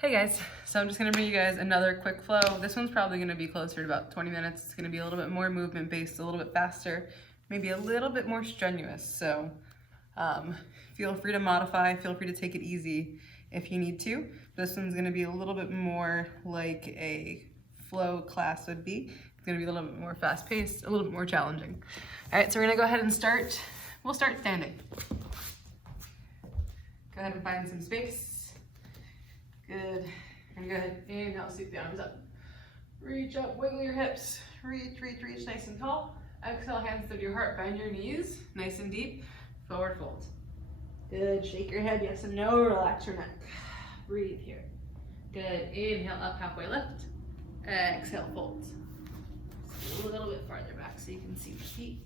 Hey guys, so I'm just gonna bring you guys another quick flow. This one's probably gonna be closer to about 20 minutes. It's gonna be a little bit more movement based, a little bit faster, maybe a little bit more strenuous. So feel free to modify, feel free to take it easy if you need to. This one's gonna be a little bit more like a flow class would be. It's gonna be a little bit more fast paced, a little bit more challenging. All right, so we're gonna go ahead and start. We'll start standing. Go ahead and find some space. Good. We're gonna go ahead, inhale, sweep the arms up. Reach up, wiggle your hips. Reach, reach, reach, nice and tall. Exhale, hands to your heart, bend your knees, nice and deep. Forward fold. Good, shake your head, yes and no, relax your neck. Breathe here. Good, inhale, up, halfway lift. Exhale, fold. A little bit farther back so you can see the feet.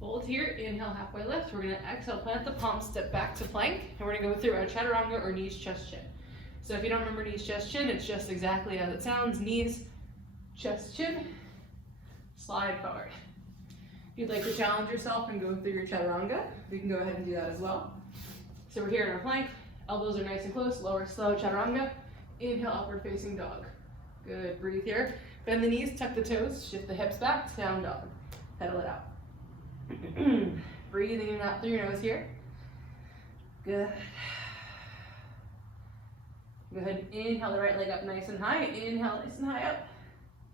Hold here, inhale, halfway lift. We're gonna exhale, plant the palms, step back to plank, and we're gonna go through our chaturanga or knees, chest, chin. So if you don't remember knees, chest, chin, it's just exactly as it sounds. Knees, chest, chin, slide forward. If you'd like to challenge yourself and go through your chaturanga, you can go ahead and do that as well. So we're here in our plank, elbows are nice and close, lower, slow, chaturanga. Inhale, upward facing dog. Good, breathe here. Bend the knees, tuck the toes, shift the hips back, down dog. Pedal it out. Breathing in and out through your nose here. Good. Go ahead and inhale the right leg up nice and high. Inhale nice and high up.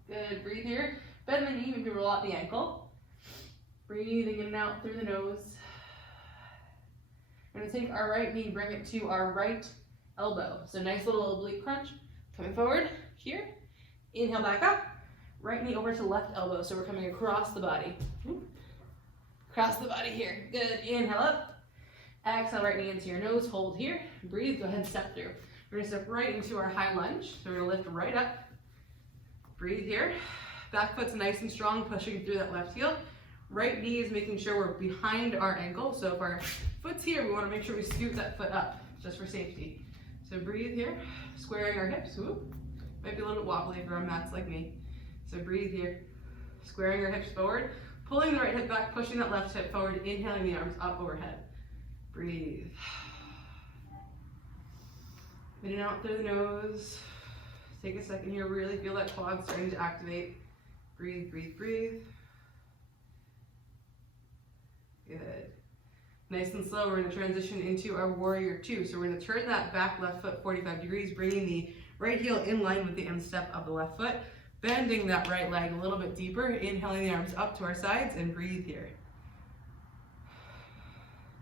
Good, breathe here. Bend the knee, maybe roll out the ankle. Breathing in and out through the nose. We're gonna take our right knee, bring it to our right elbow. So nice little oblique crunch. Coming forward, here. Inhale back up. Right knee over to left elbow. So we're coming across the body. Across the body here. Good, inhale up. Exhale, right knee into your nose, hold here. Breathe, go ahead and step through. We're gonna step right into our high lunge. So we're gonna lift right up. Breathe here. Back foot's nice and strong, pushing through that left heel. Right knee is making sure we're behind our ankle. So if our foot's here, we wanna make sure we scoot that foot up, just for safety. So breathe here, squaring our hips, whoop. Might be a little bit wobbly if you're on mats like me. So breathe here, squaring our hips forward, pulling the right hip back, pushing that left hip forward, inhaling the arms up overhead. Breathe. In and out through the nose. Take a second here, really feel that quad starting to activate. Breathe, breathe, breathe. Good. Nice and slow, we're gonna transition into our warrior two. So we're gonna turn that back left foot 45 degrees, bringing the right heel in line with the instep of the left foot, bending that right leg a little bit deeper, inhaling the arms up to our sides, and breathe here.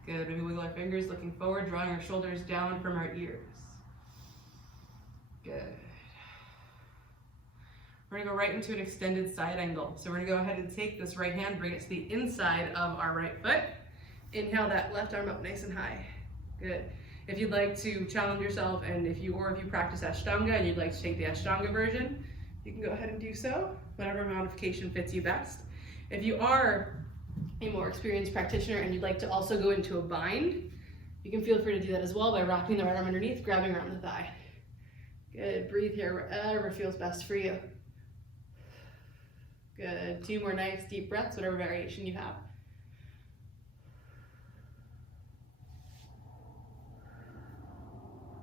Good, maybe wiggle our fingers, looking forward, drawing our shoulders down from our ears. Good. We're gonna go right into an extended side angle. So we're gonna go ahead and take this right hand, bring it to the inside of our right foot. Inhale that left arm up nice and high. Good. If you'd like to challenge yourself, and if you practice Ashtanga and you'd like to take the Ashtanga version, you can go ahead and do so, whatever modification fits you best. If you are a more experienced practitioner and you'd like to also go into a bind, you can feel free to do that as well by rocking the right arm underneath, grabbing around the thigh. Good, breathe here wherever feels best for you. Good, 2 more nice deep breaths, whatever variation you have.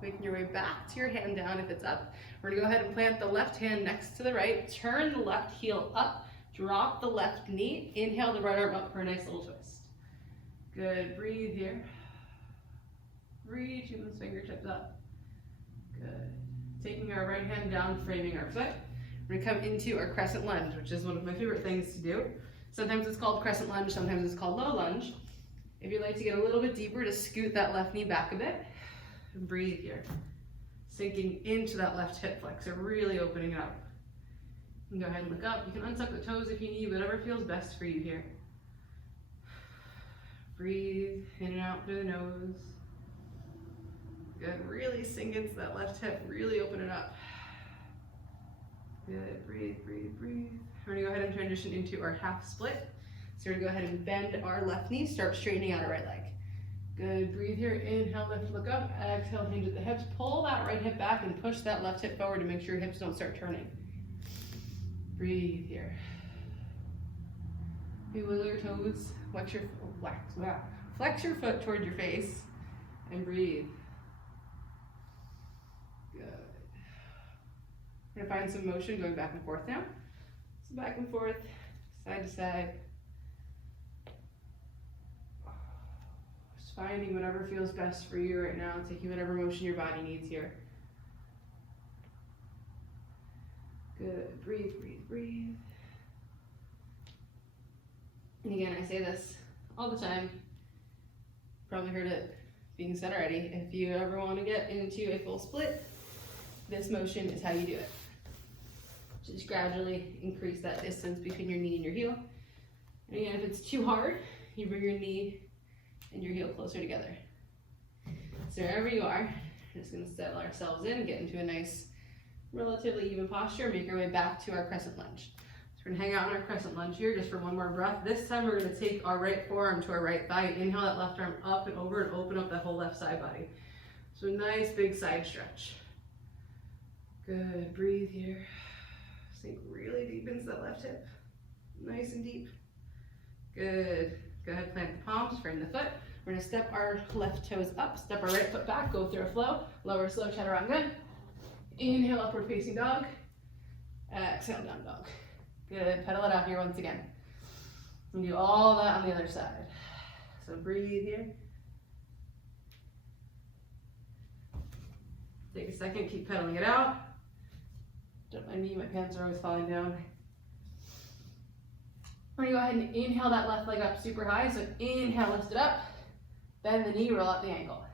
Making your way back to your hand down if it's up. We're gonna go ahead and plant the left hand next to the right, turn the left heel up, drop the left knee, inhale the right arm up for a nice little twist. Good, breathe here. Reaching those fingertips up. Good. Taking our right hand down, framing our foot. We're gonna come into our crescent lunge, which is one of my favorite things to do. Sometimes it's called crescent lunge, sometimes it's called low lunge. If you'd like to get a little bit deeper, to scoot that left knee back a bit, and breathe here. Sinking into that left hip flexor, really opening it up. You can go ahead and look up. You can untuck the toes if you need, whatever feels best for you here. Breathe in and out through the nose. Good, really sink into that left hip, really open it up. Good, breathe, breathe, breathe. We're gonna go ahead and transition into our half split. So we're gonna go ahead and bend our left knee, start straightening out our right leg. Good, breathe here, inhale, lift, look up, exhale, hinge at the hips, pull that right hip back and push that left hip forward to make sure your hips don't start turning. Breathe here. Maybe wiggle your toes, flex your foot toward your face, and breathe. Good. We're gonna find some motion going back and forth now. So back and forth, side to side. Just finding whatever feels best for you right now, taking whatever motion your body needs here. Good, breathe, breathe, breathe. And again, I say this all the time. Probably heard it being said already. If you ever want to get into a full split, this motion is how you do it. Just gradually increase that distance between your knee and your heel. And again, if it's too hard, you bring your knee and your heel closer together. So wherever you are, we're just going to settle ourselves in, get into a nice, relatively even posture, make our way back to our crescent lunge. So we're going to hang out in our crescent lunge here just for one more breath. This time we're going to take our right forearm to our right thigh. Inhale that left arm up and over and open up that whole left side body. So a nice big side stretch. Good, breathe here. Sink really deep into that left hip. Nice and deep. Good. Go ahead, plant the palms, frame the foot. We're gonna step our left toes up, step our right foot back, go through a flow, lower slow chaturanga. Inhale, upward facing dog. Exhale, down dog. Good, pedal it out here once again. And do all that on the other side. So breathe here. Take a second, keep pedaling it out. Don't mind me, my pants are always falling down. We're gonna go ahead and inhale that left leg up super high. So inhale, lift it up. Bend the knee, roll out the ankle.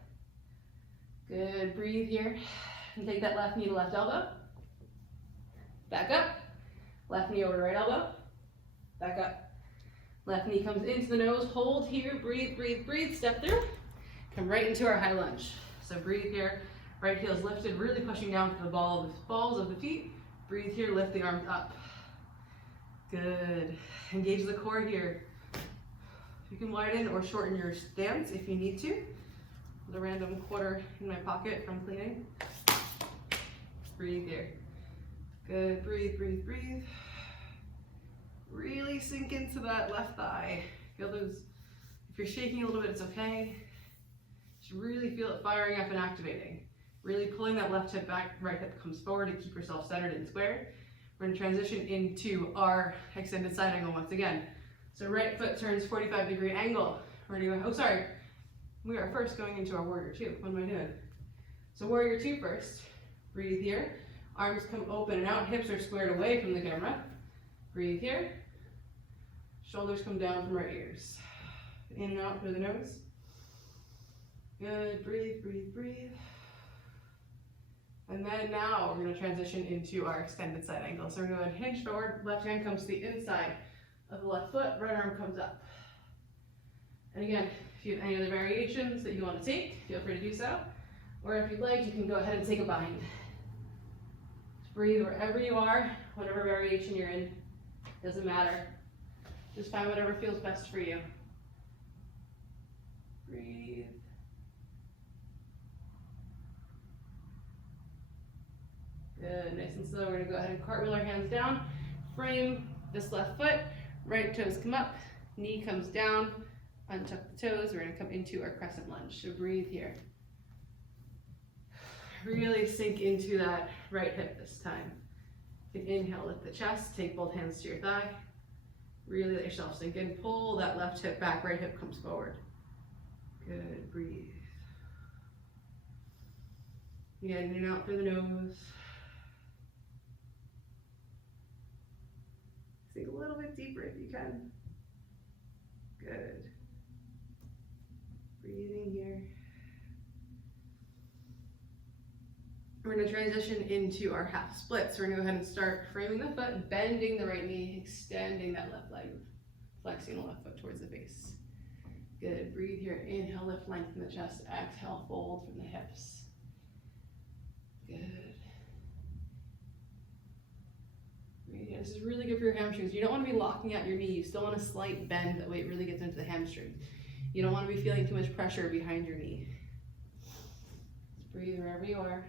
Good, breathe here. And take that left knee to left elbow. Back up. Left knee over to right elbow. Back up. Left knee comes into the nose. Hold here, breathe, breathe, breathe. Step through. Come right into our high lunge. So breathe here. Right heel is lifted, really pushing down to the balls of the feet. Breathe here, lift the arms up. Good. Engage the core here. You can widen or shorten your stance if you need to. With a random quarter in my pocket from cleaning. Breathe here. Good, breathe, breathe, breathe. Really sink into that left thigh. Feel those, if you're shaking a little bit, it's okay. Just really feel it firing up and activating. Really pulling that left hip back, right hip comes forward to keep yourself centered and square. We're gonna transition into our extended side angle once again. So right foot turns 45-degree angle. We're gonna go, oh sorry, we are first going into our warrior two. What am I doing? So warrior two first. Breathe here. Arms come open and out, hips are squared away from the camera. Breathe here. Shoulders come down from our ears. In and out through the nose. Good, breathe, breathe, breathe. And then now we're going to transition into our extended side angle. So we're going to go ahead and hinge forward. Left hand comes to the inside of the left foot. Right arm comes up. And again, if you have any other variations that you want to take, feel free to do so. Or if you'd like, you can go ahead and take a bind. Just breathe wherever you are, whatever variation you're in. Doesn't matter. Just find whatever feels best for you. Breathe. Good, nice and slow. We're gonna go ahead and cartwheel our hands down. Frame this left foot. Right toes come up, knee comes down. Untuck the toes. We're gonna come into our crescent lunge. So breathe here. Really sink into that right hip this time. You can inhale, lift the chest, take both hands to your thigh. Really let yourself sink in. Pull that left hip back, right hip comes forward. Good, breathe. Again, in and out through the nose. Sink a little bit deeper if you can. Good. Breathing here. We're going to transition into our half split. So we're going to go ahead and start framing the foot, bending the right knee, extending that left leg, flexing the left foot towards the face. Good. Breathe here. Inhale, lift, lengthen the chest. Exhale, fold from the hips. Good. Breathe here. This is really good for your hamstrings. You don't want to be locking out your knee. You still want a slight bend. That way it really gets into the hamstring. You don't want to be feeling too much pressure behind your knee. Just breathe wherever you are.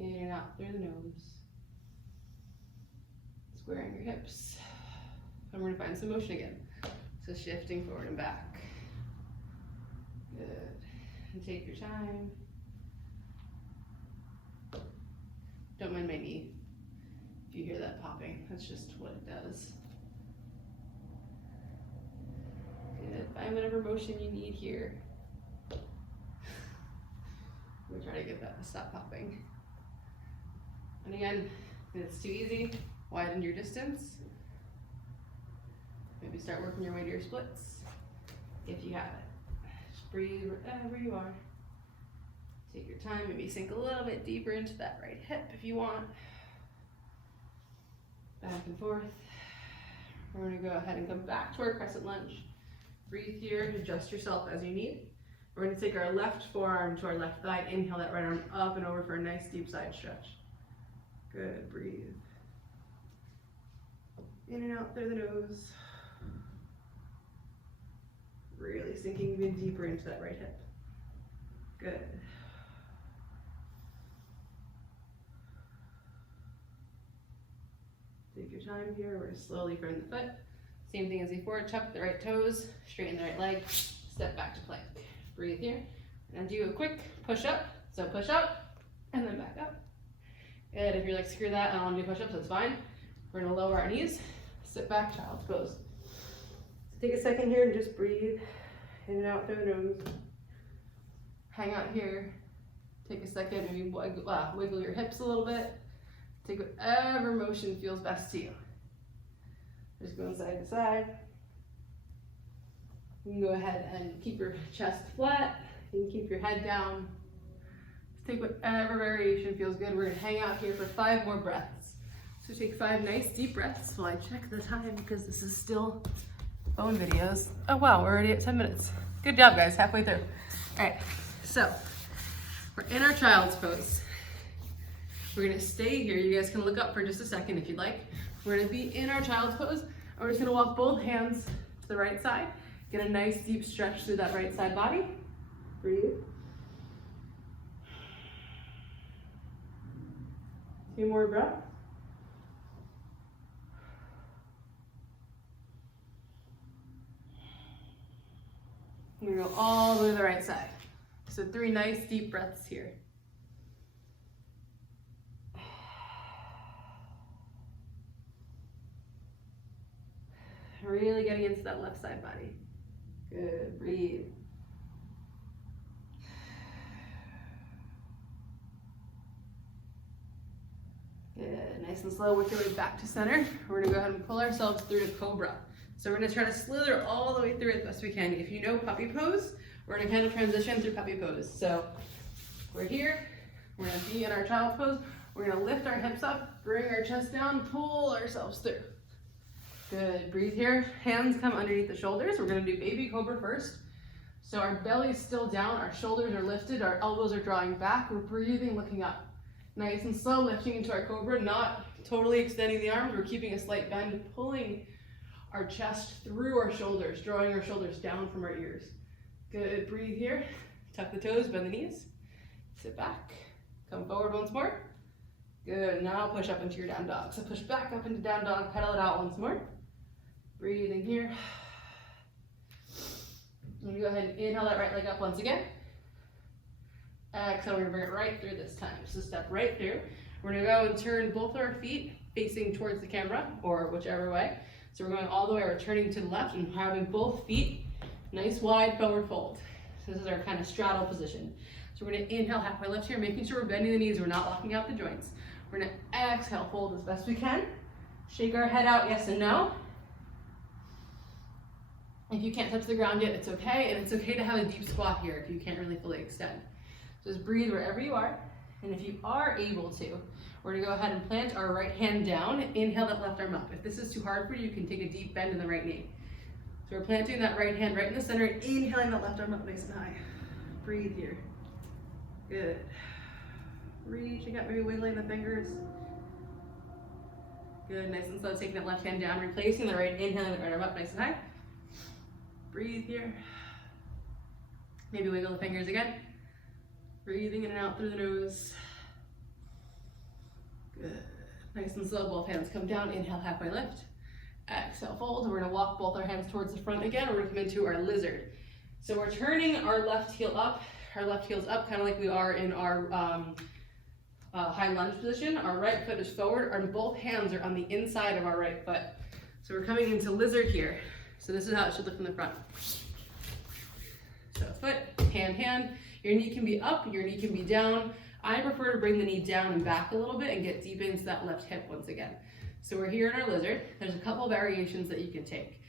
In and out through the nose. Squaring your hips. And we're going to find some motion again. So shifting forward and back. Good. And take your time. Don't mind my knee. If you hear that popping, that's just what it does. Good, find whatever motion you need here. We're trying to get that to stop popping. And again, if it's too easy, widen your distance. Maybe start working your way to your splits, if you have it. Just breathe wherever you are. Take your time, maybe sink a little bit deeper into that right hip if you want. Back and forth. We're gonna go ahead and come back to our crescent lunge. Breathe here, adjust yourself as you need. We're gonna take our left forearm to our left thigh, inhale that right arm up and over for a nice deep side stretch. Good, breathe. In and out through the nose. Really sinking even deeper into that right hip. Good. Take your time here. We're going to slowly turn the foot. Same thing as before. Tuck the right toes, straighten the right leg, step back to plank. Breathe here. And do a quick push up. So push up and then back up. And if you're like, screw that, I don't want to do push-ups, that's fine. We're going to lower our knees, sit back, child's pose. Take a second here and just breathe in and out through the nose. Hang out here. Take a second, maybe wiggle your hips a little bit. Take whatever motion feels best to you. Just going side to side. You can go ahead and keep your chest flat. You can keep your head down. Just take whatever variation feels good. We're gonna hang out here for 5 more breaths. So take 5 nice deep breaths while I check the time because this is still phone videos. Oh wow, we're already at 10 minutes. Good job guys, halfway through. All right, so we're in our child's pose. We're gonna stay here. You guys can look up for just a second if you'd like. We're gonna be in our child's pose. And we're just gonna walk both hands to the right side. Get a nice deep stretch through that right side body. Breathe. 2 more breaths. We're gonna go all the way to the right side. So 3 nice deep breaths here. Really getting into that left side body. Good, breathe. Good, nice and slow, work your way back to center. We're gonna go ahead and pull ourselves through to Cobra. So we're gonna try to slither all the way through as best we can. If you know puppy pose, we're gonna kind of transition through puppy pose. So we're here, we're gonna be in our child pose. We're gonna lift our hips up, bring our chest down, pull ourselves through. Good, breathe here. Hands come underneath the shoulders. We're gonna do baby cobra first. So our belly's still down, our shoulders are lifted, our elbows are drawing back. We're breathing, looking up. Nice and slow, lifting into our cobra, not totally extending the arms. We're keeping a slight bend, pulling our chest through our shoulders, drawing our shoulders down from our ears. Good, breathe here. Tuck the toes, bend the knees. Sit back, come forward once more. Good, now push up into your down dog. So push back up into down dog, pedal it out once more. Breathing here. I'm gonna go ahead and inhale that right leg up once again. Exhale, we're gonna bring it right through this time. So step right through. We're gonna go and turn both our feet facing towards the camera or whichever way. So we're going all the way, we're turning to the left and having both feet nice wide forward fold. So this is our kind of straddle position. So we're gonna inhale halfway lift here, making sure we're bending the knees, we're not locking out the joints. We're gonna exhale, fold as best we can. Shake our head out, yes and no. If you can't touch the ground yet, it's okay, and it's okay to have a deep squat here if you can't really fully extend. Just breathe wherever you are, and if you are able to, we're gonna go ahead and plant our right hand down, inhale that left arm up. If this is too hard for you, you can take a deep bend in the right knee. So we're planting that right hand right in the center, inhaling that left arm up nice and high. Breathe here. Good. Reaching up, maybe wiggling the fingers. Good, nice and slow, taking that left hand down, replacing the right, inhaling the right arm up nice and high. Breathe here. Maybe wiggle the fingers again. Breathing in and out through the nose. Good. Nice and slow, both hands come down, inhale, halfway lift. Exhale, fold. We're gonna walk both our hands towards the front again. We're gonna come into our lizard. So we're turning our left heel up. Our left heel's up, kind of like we are in our high lunge position. Our right foot is forward and both hands are on the inside of our right foot. So we're coming into lizard here. So this is how it should look from the front. So foot, hand, hand. Your knee can be up, your knee can be down. I prefer to bring the knee down and back a little bit and get deep into that left hip once again. So we're here in our lizard. There's a couple variations that you can take.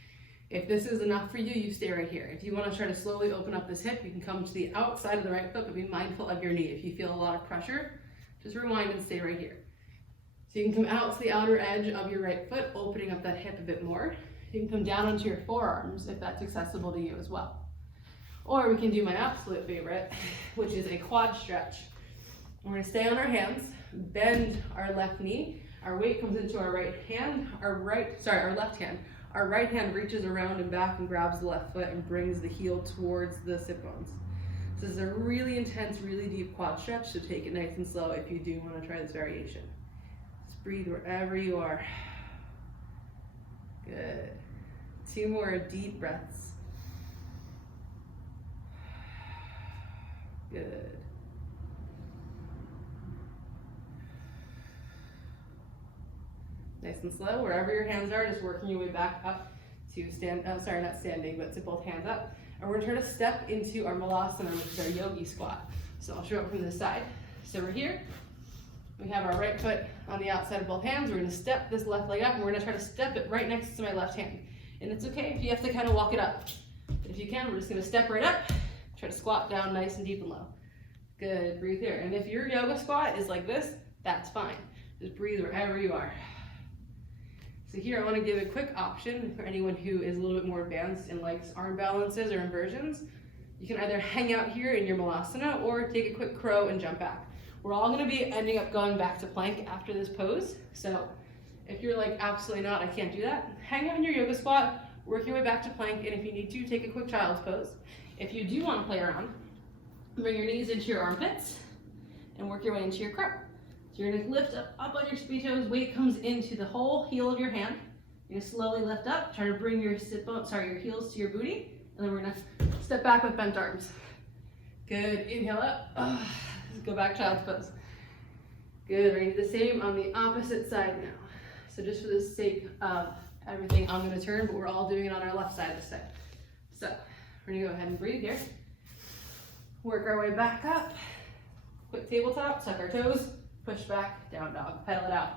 If this is enough for you, you stay right here. If you want to try to slowly open up this hip, you can come to the outside of the right foot, but be mindful of your knee. If you feel a lot of pressure, just rewind and stay right here. So you can come out to the outer edge of your right foot, opening up that hip a bit more. You can come down onto your forearms if that's accessible to you as well. Or we can do my absolute favorite, which is a quad stretch. We're going to stay on our hands, bend our left knee, our weight comes into our right hand, our left hand. Our right hand reaches around and back and grabs the left foot and brings the heel towards the sit bones. So this is a really intense, really deep quad stretch, so take it nice and slow if you do want to try this variation. Just breathe wherever you are. Good. 2 more deep breaths. Good. Nice and slow, wherever your hands are, just working your way back up to to both hands up. And we're gonna try to step into our malasana, which is our yogi squat. So I'll show it from this side. So we're here, we have our right foot on the outside of both hands. We're gonna step this left leg up and we're gonna try to step it right next to my left hand. And it's okay if you have to kind of walk it up. But if you can, we're just gonna step right up, try to squat down nice and deep and low. Good, breathe here. And if your yoga squat is like this, that's fine. Just breathe wherever you are. So here I want to give a quick option for anyone who is a little bit more advanced and likes arm balances or inversions. You can either hang out here in your malasana or take a quick crow and jump back. We're all going to be ending up going back to plank after this pose. So if you're like, absolutely not, I can't do that, hang out in your yoga squat, work your way back to plank, and if you need to, take a quick child's pose. If you do want to play around, bring your knees into your armpits and work your way into your crow. So you're gonna lift up on your speed toes, weight comes into the whole heel of your hand. You're gonna slowly lift up, try to bring your your heels to your booty, and then we're gonna step back with bent arms. Good, inhale up, let's go back child's pose. Good, we're gonna do the same on the opposite side now. So just for the sake of everything, I'm gonna turn, but we're all doing it on our left side this time. So we're gonna go ahead and breathe here. Work our way back up, quick tabletop, tuck our toes, push back, down dog, pedal it out.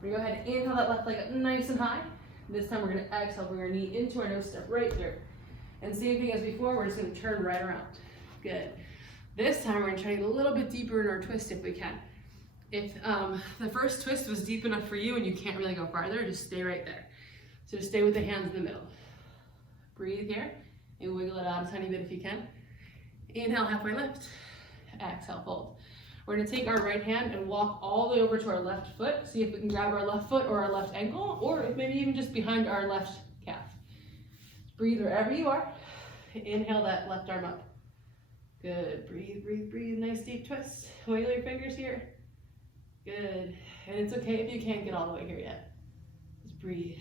We're gonna go ahead and inhale that left leg up nice and high. This time we're gonna exhale, bring our knee into our nose, step right through. And same thing as before, we're just gonna turn right around. Good. This time we're gonna try to get a little bit deeper in our twist if we can. If the first twist was deep enough for you and you can't really go farther, just stay right there. So just stay with the hands in the middle. Breathe here, and wiggle it out a tiny bit if you can. Inhale, halfway lift, exhale, fold. We're gonna take our right hand and walk all the way over to our left foot. See if we can grab our left foot or our left ankle, or if maybe even just behind our left calf. Breathe wherever you are. Inhale that left arm up. Good, breathe, breathe, breathe. Nice deep twist. Wiggle your fingers here. Good, and it's okay if you can't get all the way here yet. Just breathe.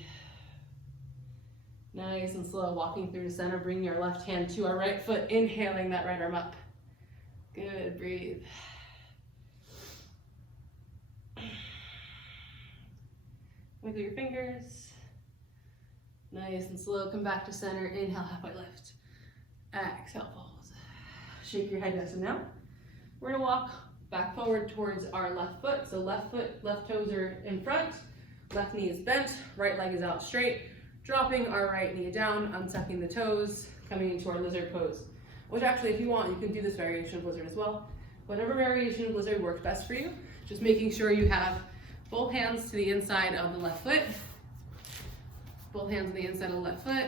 Nice and slow, walking through the center, bringing your left hand to our right foot, inhaling that right arm up. Good, breathe. Wiggle your fingers. Nice and slow, come back to center, inhale, halfway lift. Exhale, fold. Shake your head yes and no. We're gonna walk back forward towards our left foot. So left foot, left toes are in front, left knee is bent, right leg is out straight. Dropping our right knee down, untucking the toes, coming into our lizard pose. Which actually, if you want, you can do this variation of lizard as well. Whatever variation of lizard works best for you. Just making sure you have both hands to the inside of the left foot. Both hands on the inside of the left foot.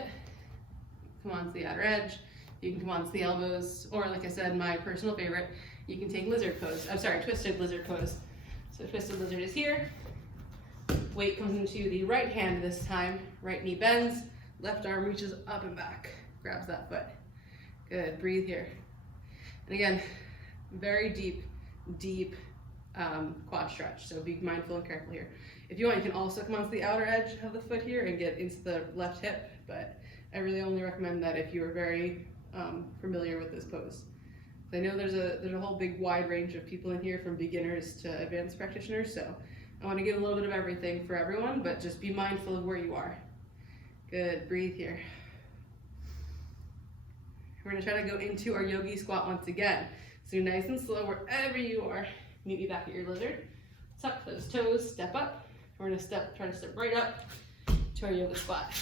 Come on to the outer edge. You can come on to the elbows, or like I said, my personal favorite, you can take lizard pose. I'm sorry, twisted lizard pose. So twisted lizard is here. Weight comes into the right hand this time. Right knee bends, left arm reaches up and back, grabs that foot. Good, breathe here. And again, very deep, deep quad stretch, so be mindful and careful here. If you want, you can also come onto the outer edge of the foot here and get into the left hip, but I really only recommend that if you are very familiar with this pose. I know there's a whole big wide range of people in here, from beginners to advanced practitioners, so I want to give a little bit of everything for everyone, but just be mindful of where you are. Good, breathe here. We're gonna try to go into our yogi squat once again. So nice and slow wherever you are. Meet me back at your lizard. Tuck those toes, step up. We're gonna try to step right up to our yoga squat.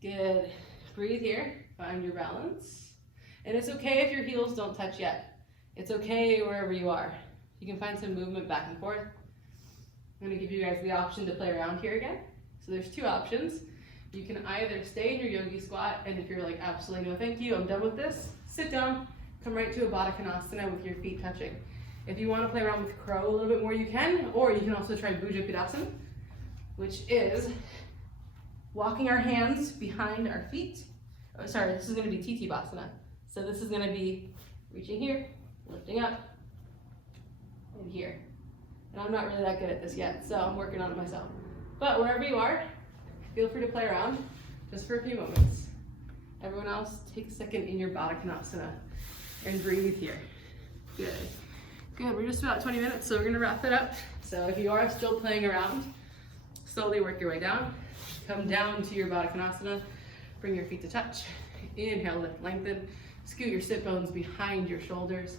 Good, breathe here, find your balance. And it's okay if your heels don't touch yet. It's okay wherever you are. You can find some movement back and forth. I'm gonna give you guys the option to play around here again. So there's two options. You can either stay in your yogi squat, and if you're like, absolutely no thank you, I'm done with this, sit down, come right to a Baddha Konasana with your feet touching. If you wanna play around with crow a little bit more, you can, or you can also try Bhuja Pidasana, which is walking our hands behind our feet. Oh, sorry, this is gonna be Titi Basana. So this is gonna be reaching here, lifting up, and here. And I'm not really that good at this yet, so I'm working on it myself. But wherever you are, feel free to play around just for a few moments. Everyone else, take a second in your Baddha Konasana and breathe here. Good. Good, we're just about 20 minutes, so we're gonna wrap it up. So if you are still playing around, slowly work your way down. Come down to your Baddha Konasana, bring your feet to touch. Inhale, lift, lengthen. Scoot your sit bones behind your shoulders.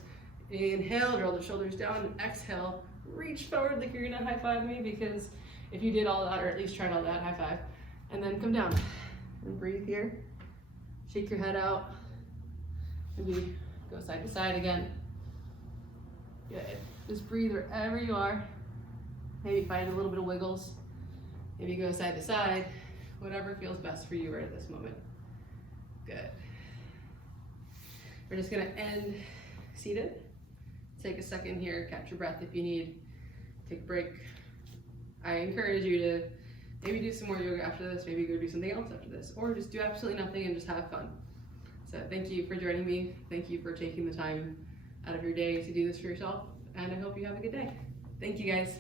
Inhale, roll the shoulders down. Exhale, reach forward like you're gonna high five me, because if you did all that, or at least tried all that, high five. And then come down and breathe here. Shake your head out. Maybe go side to side again. Good. Just breathe wherever you are. Maybe find a little bit of wiggles. Maybe go side to side. Whatever feels best for you right at this moment. Good. We're just gonna end seated. Take a second here, catch your breath if you need. Take a break. I encourage you to maybe do some more yoga after this, maybe go do something else after this, or just do absolutely nothing and just have fun. So thank you for joining me. Thank you for taking the time out of your day to do this for yourself, and I hope you have a good day. Thank you guys.